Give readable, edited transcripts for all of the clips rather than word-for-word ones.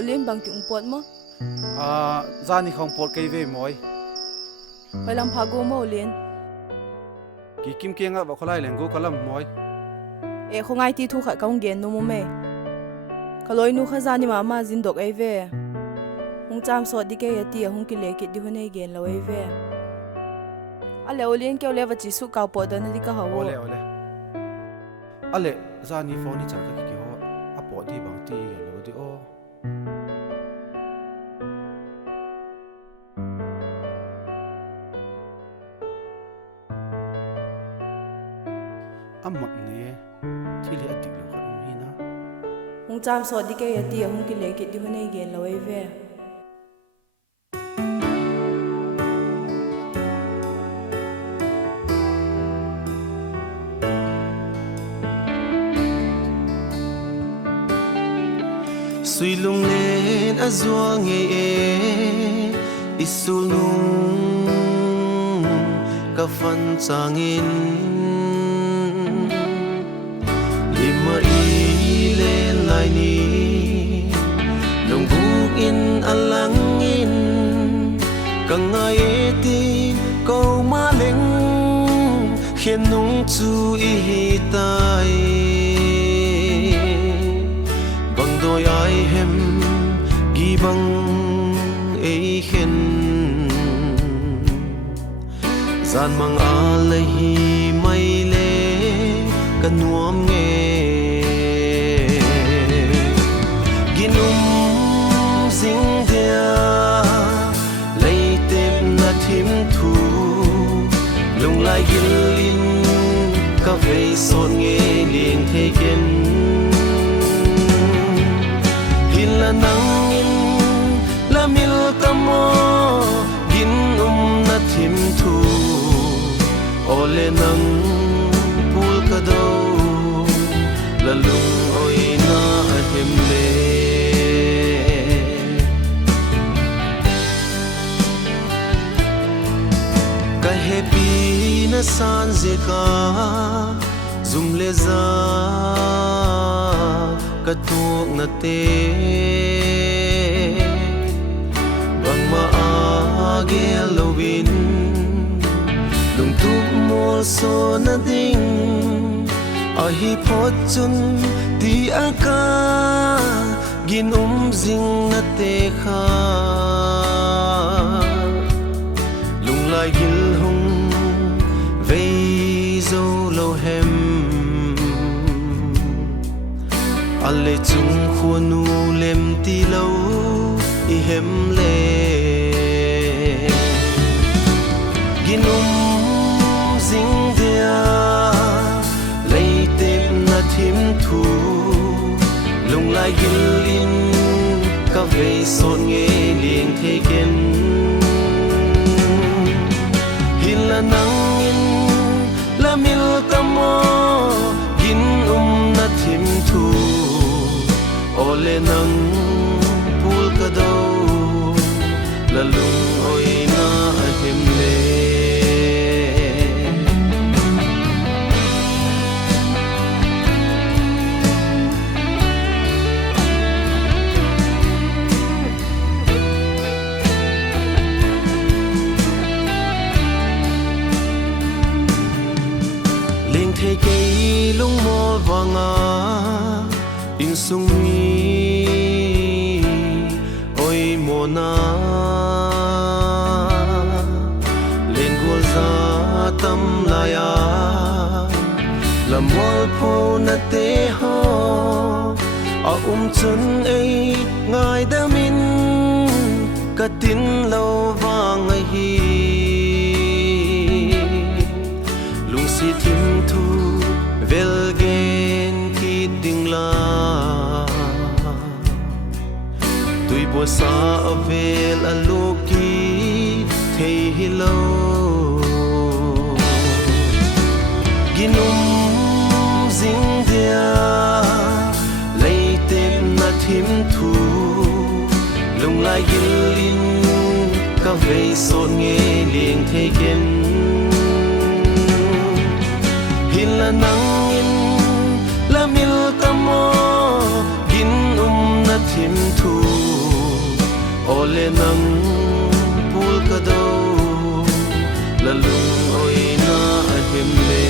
ulin bang ti umpot mo zani không pot cây về mồi hoi lam phago mo ulin kỳ kim kiêng á bảo khơi lên go kalam mồi e khongai ti thu kha kaung gen no mo me kaloi nu khazani mama zindok ai ve hung cham so di ke yati hung ki le ki di hunei gen lo ai ve ale ulin ke le wa chi su ka po da na di ka hawo ole ole ale zani phone ni chang ka ki ho a po di bang ti lo di o amak ne thili atik lo kha hi na hung cham so di ke yati hung ki le ki di hunei gen lo ai ve suy lung lên a zua nghe isu lung ka fan changin lima i lên lại ni lòng buk in alang in càng ngày ti câu ma leng khiến nung chu i tai đôi ai hem ghi bằng ấy khen gian mang a lê hi may lê cần nuông nghe ghi dính thia lấy tem na thím thu lung lại ghi linh cà phê son nghe liền thấy khen la nang in la mil tamo gin na thim thu ole nang pul ka do la lung oi na hem le ka happy na san je ka zum le za ka tuok na te bang ma age lovin lung tup mol so na ding a hi phot chun ti aka gin jing na te kha lung lai gil hung vei zo lo hem alle chung khuanu lem ti lo i hem le ginum zing dia lei tem na thim thu lung lai gilin ka ve son nge lieng the ken hin la nang in la mil tamo gin na thim thu ole nang pul ka do la lung oi na hem le leng the ke lung mo wanga in sung mi oi mona len gol za tam la ya la mol pho na te ho a chun ei ngai da min ka tin lo wang ai hi lung si thim thu vel gen ki ding la tui bo sa avel a loki thei hilo ginum zing dia lei tem na thim thu lung lai gilin ka vei son nge lieng thei ken hin la nang in la mil tamo gin na thim thu le nang pul ka do la lung oi na a him le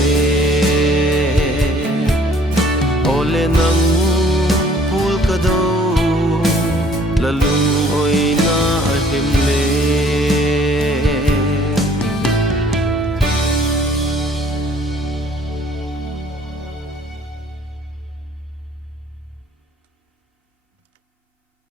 ole nang pul ka do la lung oi na a him le